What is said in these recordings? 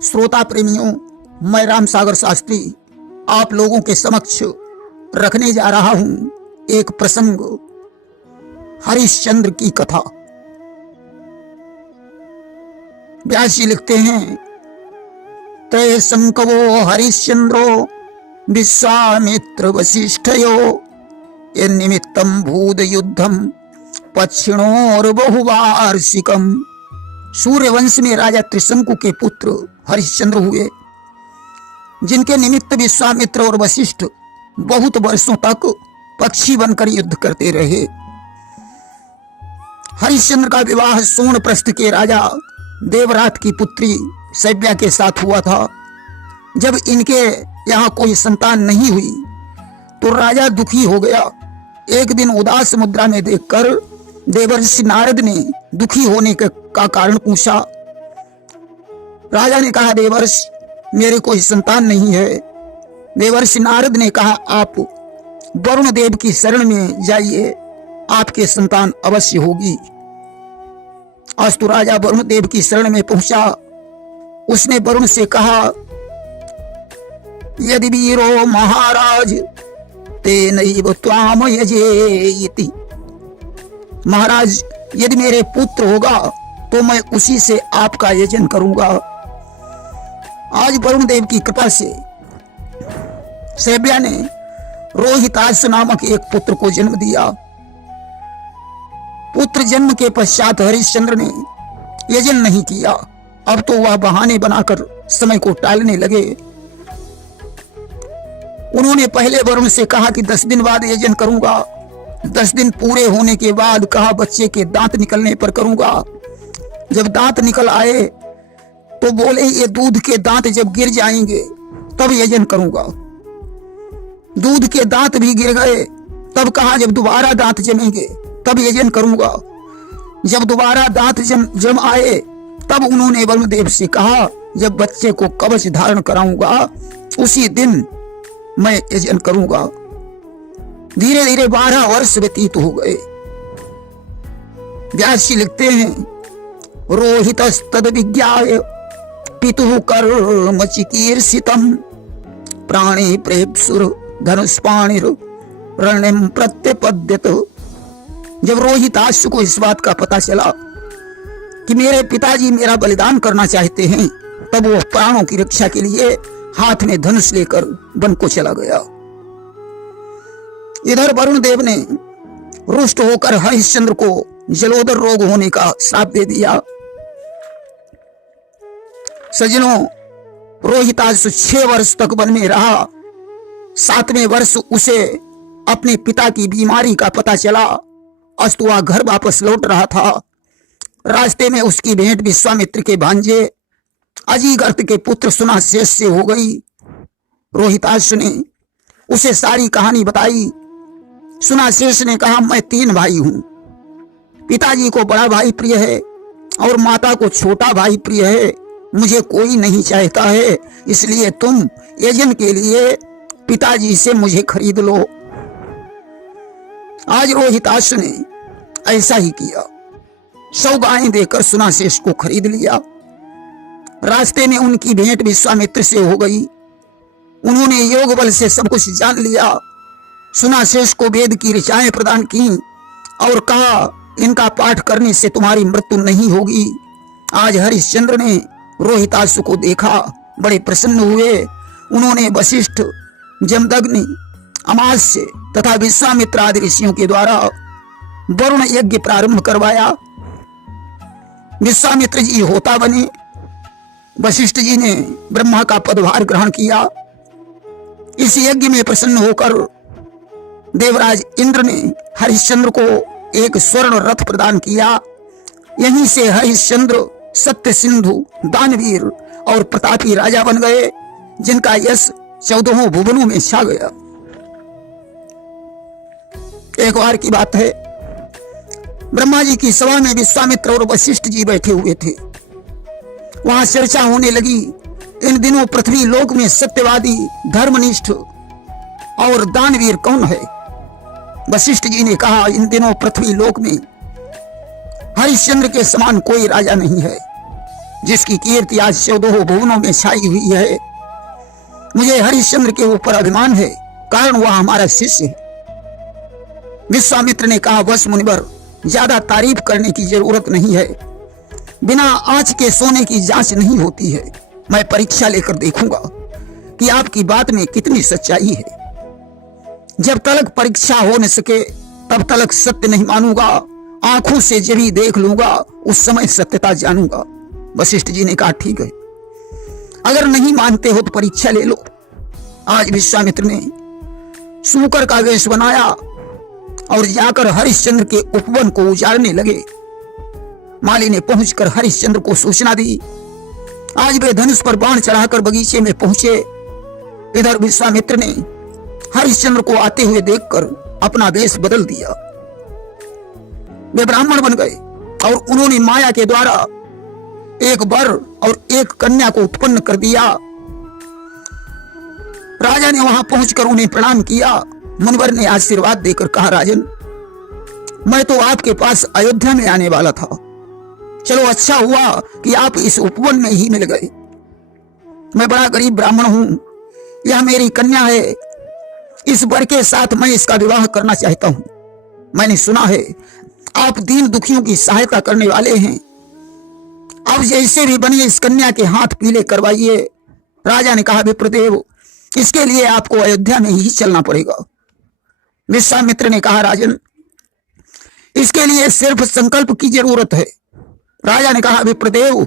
श्रोता प्रेमियों, मैं राम सागर शास्त्री आप लोगों के समक्ष रखने जा रहा हूं एक प्रसंग, हरिश्चंद्र की कथा। व्यास जी लिखते हैं, त्रय संकवो हरिश्चंद्रो विश्वामित्र वसिष्ठयो ये निमित्तम भूद युद्धम पक्षिणोर बहुवार्षिकम। सूर्यवंश में राजा त्रिशंकु के पुत्र हरिश्चंद्र हुए, जिनके निमित्त विश्वामित्र और वशिष्ठ बहुत वर्षों तक पक्षी बनकर युद्ध करते रहे। हरिश्चंद्र का विवाह सोनप्रस्थ के राजा देवरात की पुत्री शैव्या के साथ हुआ था। जब इनके यहाँ कोई संतान नहीं हुई तो राजा दुखी हो गया। एक दिन उदास मुद्रा में देखकर देवर्षि नारद ने दुखी होने का कारण पूछा। राजा ने कहा, देवर्षि मेरे कोई संतान नहीं है। देवर्षि नारद ने कहा, आप वरुण देव की शरण में जाइए, आपके संतान अवश्य होगी। अस्तु राजा वरुण देव की शरण में पहुंचा। उसने वरुण से कहा, यदि वीरो महाराज तेनैव त्वाम यजेयति। महाराज, यदि मेरे पुत्र होगा तो मैं उसी से आपका यजन करूंगा। आज वरुण देव की कृपा से शैव्या ने रोहिताश्व नामक एक पुत्र को जन्म दिया। पुत्र जन्म के पश्चात हरिश्चंद्र ने यजन नहीं किया। अब तो वह बहाने बनाकर समय को टालने लगे। उन्होंने पहले वरुण से कहा कि 10 दिन बाद यजन करूंगा। 10 दिन पूरे होने के बाद कहा बच्चे के दांत निकलने पर करूंगा। जब दांत निकल आए तो बोले, ये दूध के दांत जब गिर जाएंगे तब यजन करूंगा। दूध के दांत भी गिर गए। तब कहा, जब दोबारा दांत जमेंगे तब यजन करूंगा। जब दोबारा दांत जम आए तब उन्होंने वरुण देव से कहा, जब बच्चे को कवच धारण कराऊंगा उसी दिन मैं यजन करूंगा। धीरे धीरे 12 वर्ष व्यतीत हो गए। व्यास जी लिखते हैं, रोहितस्तद विज्ञाय पितुः कर्म चिकीर्षितम् प्राणे प्रेप्सुर धनुष्पाणिर रणिम प्रत्यपद्यत। जब रोहिताश्व को इस बात का पता चला कि मेरे पिताजी मेरा बलिदान करना चाहते हैं, तब वो प्राणों की रक्षा के लिए हाथ में धनुष लेकर वन को चला गया। इधर वरुण देव ने रुष्ट होकर हरिश्चंद्र को जलोदर रोग होने का श्राप दे दिया। सज्जनों, रोहिताश्व 6 वर्ष तक वन में रहा। 7वें वर्ष उसे अपने पिता की बीमारी का पता चला। अस्तु वह घर वापस लौट रहा था। रास्ते में उसकी भेंट विश्वामित्र के भांजे अजीगर्त के पुत्र सुनाशेष से हो गई। रोहिताश्व ने उसे सारी कहानी बताई। सुनाशेष ने कहा, मैं 3 भाई हूं। पिताजी को बड़ा भाई प्रिय है और माता को छोटा भाई प्रिय है। मुझे कोई नहीं चाहता है, इसलिए तुम यजन के लिए पिताजी से मुझे खरीद लो। आज रोहिताश्व ने ऐसा ही किया। 100 गायें देकर सुनाशेष को खरीद लिया। रास्ते में उनकी भेंट विश्वामित्र से हो गई। उन्होंने योग बल से सब कुछ जान लिया। सुनाशेष को वेद की ऋचाएं प्रदान की और कहा, इनका पाठ करने से तुम्हारी मृत्यु नहीं होगी। आज हरिश्चंद्र ने रोहिताश्व को देखा, बड़े प्रसन्न हुए। उन्होंने वशिष्ठ, जमदग्नि, अमास्य तथा विश्वामित्र आदि ऋषियों के द्वारा वरुण यज्ञ प्रारंभ करवाया। विश्वामित्र जी होता बने। वशिष्ठ जी ने ब्रह्मा का पदभार ग्रहण किया। इस यज्ञ में प्रसन्न होकर देवराज इंद्र ने हरिश्चंद्र को एक स्वर्ण रथ प्रदान किया। यहीं से हरिश्चंद्र सत्य सिंधु, दानवीर और प्रतापी राजा बन गए, जिनका यश 14 भुवनों में छा गया। एक बार की बात है, ब्रह्मा जी की सभा में विश्वामित्र और वशिष्ठ जी बैठे हुए थे। वहां चर्चा होने लगी, इन दिनों पृथ्वी लोक में सत्यवादी, धर्मनिष्ठ और दानवीर कौन है। वशिष्ठ जी ने कहा, इन दिनों पृथ्वी लोक में हरिश्चंद्र के समान कोई राजा नहीं है। जिसकी कीर्ति आज 14 भुवनों में छाई हुई है। मुझे हरिश्चंद्र के ऊपर अभिमान है, कारण वह हमारा शिष्य है। विश्वामित्र ने कहा, बस मुनिवर, ज्यादा तारीफ करने की जरूरत नहीं है। बिना आंच के सोने की जांच नहीं होती है। मैं परीक्षा लेकर देखूंगा कि आपकी बात में कितनी सच्चाई है। जब तक परीक्षा हो न सके तब तक सत्य नहीं मानूंगा। आंखों से जब ही देख लूंगा उस समय सत्यता जानूंगा। वशिष्ठ जी ने कहा, ठीक है, अगर नहीं मानते हो तो परीक्षा ले लो। आज विश्वामित्र ने सूकर का वेश बनाया और जाकर हरिश्चंद्र के उपवन को उजाड़ने लगे। माली ने पहुंचकर हरिश्चंद्र को सूचना दी। आज वे धनुष पर बाण चढ़ाकर बगीचे में पहुंचे। इधर विश्वामित्र ने हरिश्चंद्र को आते हुए देखकर अपना वेश बदल दिया। वे ब्राह्मण बन गए और उन्होंने माया के द्वारा एक वर और एक कन्या को उत्पन्न कर दिया। राजा ने वहां पहुंचकर उन्हें प्रणाम किया। मुनिवर ने आशीर्वाद देकर कहा, राजन, मैं तो आपके पास अयोध्या में आने वाला था। चलो अच्छा हुआ कि आप इस उपवन में ही मिल गए। मैं बड़ा गरीब ब्राह्मण हूं, यह मेरी कन्या है। इस वर के साथ मैं इसका विवाह करना चाहता हूं। मैंने सुना है आप दीन दुखियों की सहायता करने वाले हैं। अब जैसे भी बने इस कन्या के हाथ पीले करवाइए। राजा ने कहा, विप्रदेव, इसके लिए आपको अयोध्या में ही चलना पड़ेगा। विश्वामित्र ने कहा, राजन, इसके लिए सिर्फ संकल्प की जरूरत है। राजा ने कहा, विप्रदेव,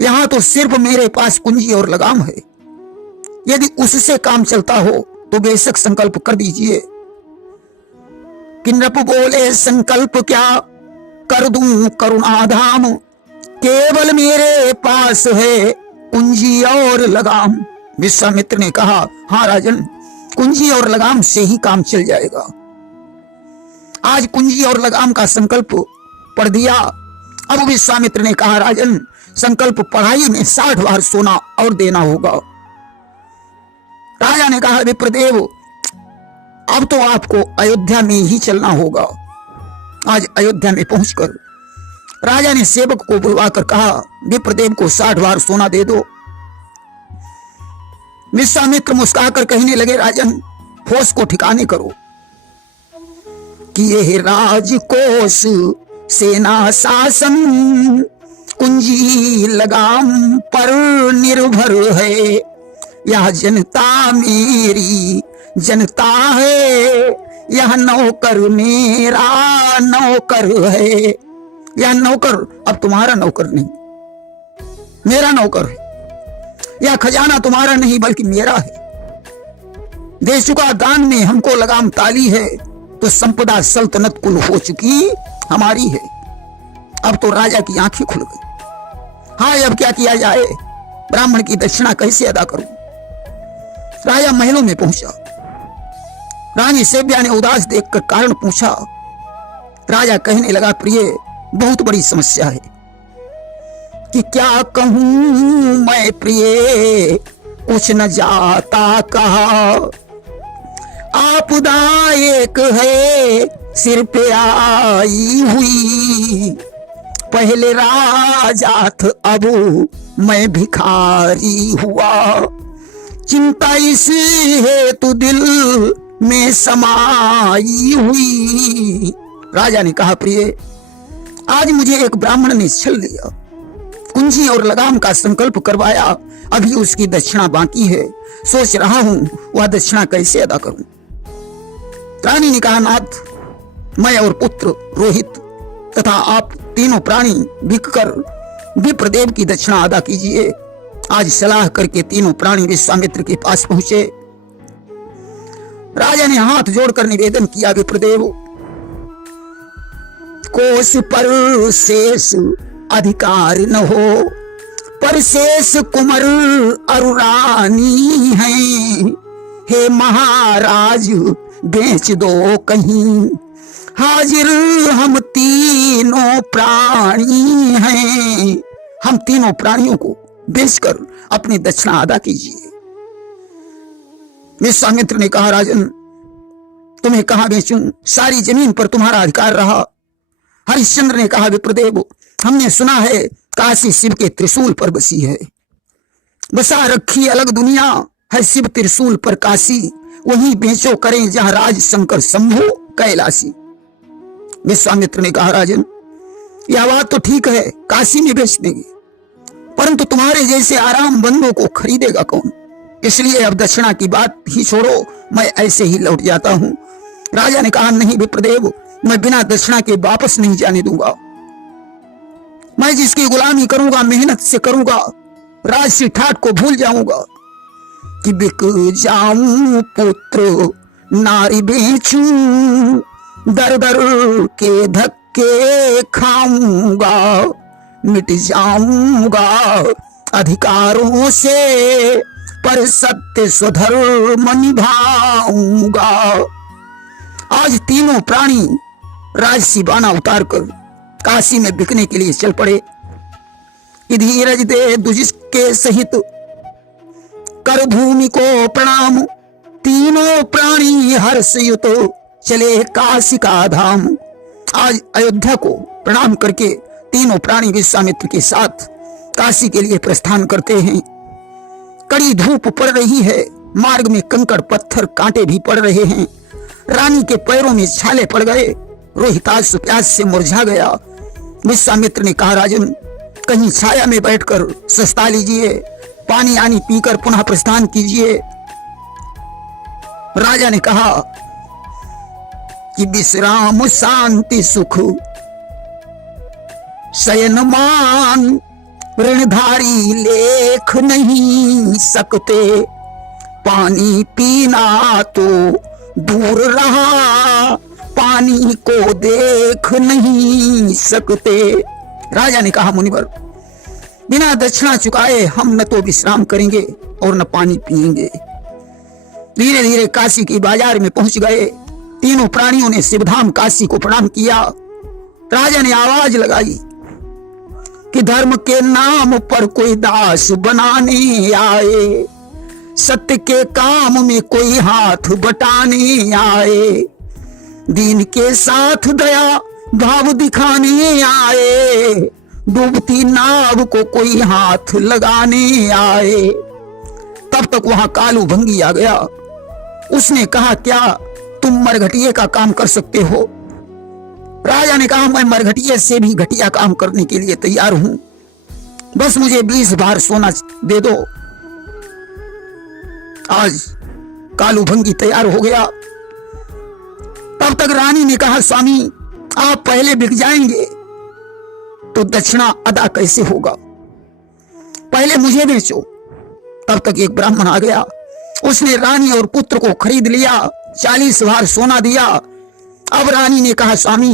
यहां तो सिर्फ मेरे पास कुंजी और लगाम है। यदि उससे काम चलता हो तो बेशक संकल्प कर दीजिए। किन्नप बोले, संकल्प क्या कर दूं करुणाधाम, केवल मेरे पास है कुंजी और लगाम। विश्वामित्र ने कहा, हाँ राजन, कुंजी और लगाम से ही काम चल जाएगा। आज कुंजी और लगाम का संकल्प पढ़ दिया। अब विश्वामित्र ने कहा, राजन, संकल्प पढ़ाई में 60 बार सोना और देना होगा। राजा ने कहा, विप्रदेव, अब तो आपको अयोध्या में ही चलना होगा। आज अयोध्या में पहुंचकर राजा ने सेवक को बुलवाकर कहा, विप्रदेव को 60 बार सोना दे दो। विश्वामित्र मुस्कुराकर कहने लगे, राजन, होश को ठिकाने करो कि यह राजकोष सेना शासन कुंजी लगाम पर निर्भर है। यह जनता मेरी जनता है, यह नौकर मेरा नौकर है। यह नौकर अब तुम्हारा नौकर नहीं, मेरा नौकर है। यह खजाना तुम्हारा नहीं बल्कि मेरा है। दे चुका दान में हमको लगाम ताली है, तो संपदा सल्तनत कुल हो चुकी हमारी है। अब तो राजा की आंखें खुल गई। हाँ, अब क्या किया जाए? ब्राह्मण की दक्षिणा कैसे अदा करूं? राजा महलों में पहुंचा। रानी सेव्या ने उदास देखकर कारण पूछा। राजा कहने लगा, प्रिय, बहुत बड़ी समस्या है कि क्या कहूं मैं प्रिय, कुछ न जाता कहा। आपदा एक है सिर पे आई हुई, पहले राजा था अब मैं भिखारी हुआ। चिंता इसी है तू दिल में समाई हुई। राजा ने कहा, प्रिय, आज मुझे एक ब्राह्मण ने छल लिया। कुंजी और लगाम का संकल्प करवाया, अभी उसकी दक्षिणा बाकी है। सोच रहा हूं वह दक्षिणा कैसे अदा करूं। रानी ने कहा, नाथ, मैं और पुत्र रोहित तथा आप तीनों प्राणी बिककर विप्रदेव की दक्षिणा अदा कीजिए। आज सलाह करके तीनों प्राणी विश्वामित्र के पास पहुंचे। राजा ने हाथ जोड़कर निवेदन किया, विप्रदेव, कोष पर शेष अधिकार न हो, पर शेष कुंवर अरुरानी हैं। हे महाराज, बेच दो कहीं, हाजिर हम तीनों प्राणी हैं। हम तीनों प्राणियों को बेचकर अपनी दक्षिणा अदा कीजिए। विश्वामित्र ने कहा, राजन, तुम्हें कहां बेचूं? सारी जमीन पर तुम्हारा अधिकार रहा। हरिश्चंद्र ने कहा, विप्रदेव, हमने सुना है काशी शिव के त्रिशूल पर बसी है। बसा रखी अलग दुनिया है शिव त्रिशूल पर काशी, वहीं बेचो करें जहां राज शंकर शंभो कैलाशी। विश्वामित्र ने कहा, राजन यह बात तो ठीक है, काशी में बेच देंगे, परंतु तुम्हारे जैसे आराम बंदों को खरीदेगा कौन? इसलिए अब दक्षिणा की बात ही छोड़ो, मैं ऐसे ही लौट जाता हूं। राजा ने कहा, नहीं विप्रदेव, मैं बिना दक्षिणा के वापस नहीं जाने दूंगा। मैं जिसकी गुलामी करूंगा, मेहनत से करूंगा, राजसी ठाट को भूल जाऊंगा कि बिक जाऊं पुत्र नारी बेचूं, दर दर के धक्के खाऊंगा, मिट जाऊंगा अधिकारों से, पर सत्य स्वधर्म निभाऊंगा। आज तीनों प्राणी राजसी बाना उतारकर काशी में बिकने के लिए चल पड़े। धीरज दे दुजिस के सहित कर भूमि को प्रणाम, तीनों प्राणी हर्षयुत चले काशी का धाम। आज अयोध्या को प्रणाम करके तीनों प्राणी विश्वामित्र के साथ काशी के लिए प्रस्थान करते हैं। कड़ी धूप पड़ रही है, मार्ग में कंकड़ पत्थर कांटे भी पड़ रहे हैं। रानी के पैरों में छाले पड़ गए, रोहिताश्व प्यास से मुरझा गया। विश्वामित्र ने कहा, राजन कहीं छाया में बैठकर सस्ता लीजिए, पानी आनी पीकर पुनः प्रस्थान कीजिए। राजा ने कहा कि विश्राम शांति सुख शयन मान, ऋणधारी लेख नहीं सकते, पानी पीना तो दूर रहा, पानी को देख नहीं सकते। राजा ने कहा, मुनिवर बिना दक्षिणा चुकाए हम न तो विश्राम करेंगे और न पानी पिएंगे। धीरे धीरे काशी की बाजार में पहुंच गए। तीनों प्राणियों ने शिवधाम काशी को प्रणाम किया। राजा ने आवाज लगाई कि धर्म के नाम पर कोई दास बनाने आए, सत्य के काम में कोई हाथ बटाने आए, दीन के साथ दया भाव दिखाने आए, डूबती नाव को कोई हाथ लगाने आए। तब तक वहां कालू भंगी आ गया। उसने कहा, क्या तुम मरघटिये का काम कर सकते हो? राजा ने कहा, मैं मरघटिये से भी घटिया काम करने के लिए तैयार हूं, बस मुझे 20 भार सोना दे दो। आज कालू भंगी तैयार हो गया। तब तक रानी ने कहा, स्वामी आप पहले बिक जाएंगे तो दक्षिणा अदा कैसे होगा, पहले मुझे बेचो। तब तक एक ब्राह्मण आ गया। उसने रानी और पुत्र को खरीद लिया, 40 भार सोना दिया। अब रानी ने कहा, स्वामी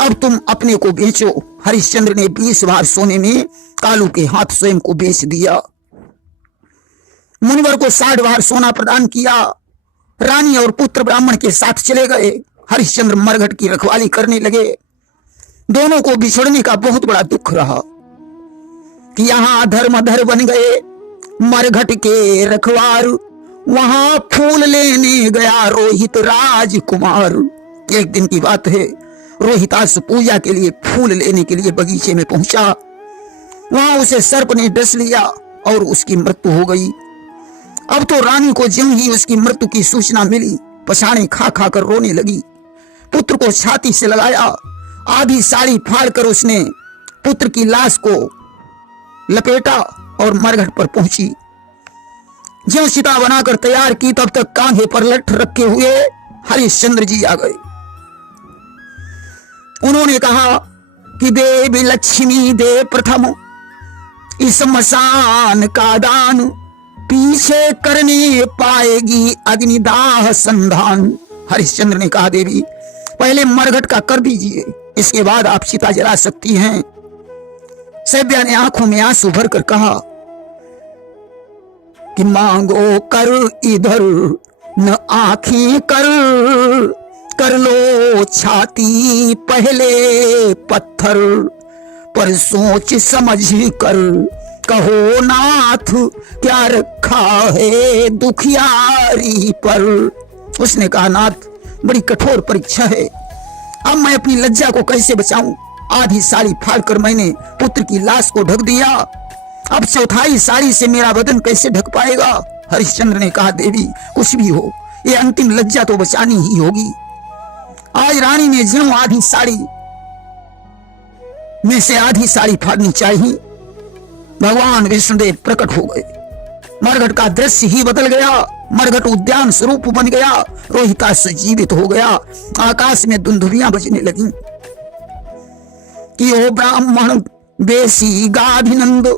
अब तुम अपने को बेचो। हरिश्चंद्र ने 20 भार सोने में कालू के हाथ स्वयं को बेच दिया। मुनिवर को 60 भार सोना प्रदान किया। रानी और पुत्र ब्राह्मण के साथ चले गए। हरिश्चंद्र मरघट की रखवाली करने लगे। दोनों को बिछड़ने का बहुत बड़ा दुख रहा कि यहां धर्मधर बन गए मरघट के रखवार, वहां फूल लेने गया रोहित राजकुमार। एक दिन की बात है, रोहिताश्व पूजा के लिए फूल लेने के लिए बगीचे में पहुंचा। वहां उसे सर्प ने डस लिया और उसकी मृत्यु हो गई। अब तो रानी को ज्यों ही उसकी मृत्यु की सूचना मिली, पछाड़े खा खा कर रोने लगी। पुत्र को छाती से लगाया, आधी साड़ी फाड़कर उसने पुत्र की लाश को लपेटा और मरघट पर पहुंची। ज्यों चिता बनाकर तैयार की, तब तक कांधे पर लठ रखे हुए हरिश्चंद्र जी आ गए। उन्होंने कहा कि देवी लक्ष्मी दे प्रथम इस मसान का दान, पीछे करने पाएगी अग्निदाह संधान। हरिश्चंद्र ने कहा, देवी पहले मरघट का कर दीजिए, इसके बाद आप चिता जला सकती हैं। सैब्या ने आंखों में आंसू भरकर कहा कि मांगो कर इधर न आंखें कर लो छाती पहले पत्थर, पर सोच समझ कर कहो नाथ क्या रखा है दुखियारी पर। उसने कहा, नाथ बड़ी कठोर परीक्षा है, अब मैं अपनी लज्जा को कैसे बचाऊं? आधी साड़ी फाड़कर मैंने पुत्र की लाश को ढक दिया, अब चौथाई साड़ी से मेरा बदन कैसे ढक पाएगा। हरिश्चंद्र ने कहा, देवी कुछ भी हो, ये अंतिम लज्जा तो बचानी ही होगी। आज रानी ने ज्यों आधी साड़ी में से आधी साड़ी फाड़नी चाहिए, भगवान विष्णुदेव प्रकट हो गए। मरघट का दृश्य ही बदल गया, मरघट उद्यान स्वरूप बन गया, रोहितासुर जीवित हो गया। आकाश में दुंदुभियां बजने लगी कि ओ ब्राह्मण बेसी गाभिनंद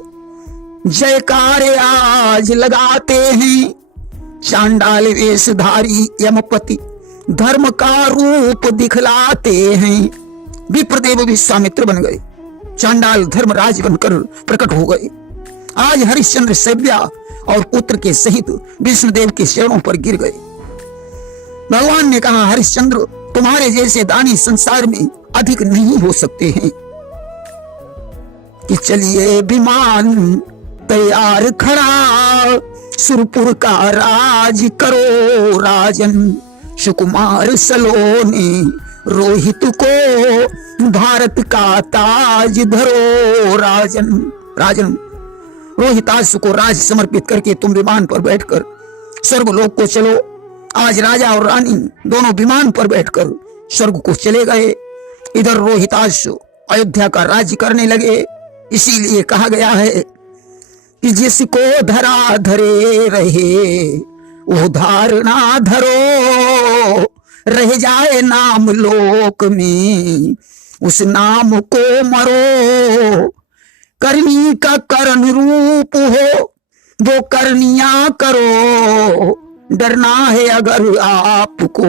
जयकारे आज लगाते हैं, चांडाल वेशधारी यमपति धर्म का रूप दिखलाते हैं। विप्रदेव विश्वामित्र बन गए, चांडाल धर्मराज बनकर प्रकट हो गए। आज हरिश्चंद्र सैव्या और पुत्र के सहित विष्णुदेव के चरणों पर गिर गए। भगवान ने कहा, हरिश्चंद्र तुम्हारे जैसे दानी संसार में अधिक नहीं हो सकते हैं कि चलिए विमान तैयार खड़ा, सुरपुर का राज करो राजन, सुकुमार सलोने रोहित को भारत का ताज धरो राजन। राजन, रोहितासु को राज समर्पित करके तुम विमान पर बैठकर स्वर्गलोक को चलो। आज राजा और रानी दोनों विमान पर बैठकर स्वर्ग को चले गए। इधर रोहितासु अयोध्या का राज्य करने लगे। इसीलिए कहा गया है कि जिसको धरा धरे रहे वो धारणा धरो, रह जाए नाम लोक में उस नाम को मरो। करनी का करण रूप हो वो करनिया करो, डरना है अगर आपको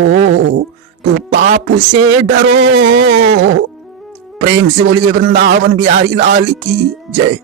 तो पाप से डरो। प्रेम से बोलिए वृंदावन बिहारी लाल की जय।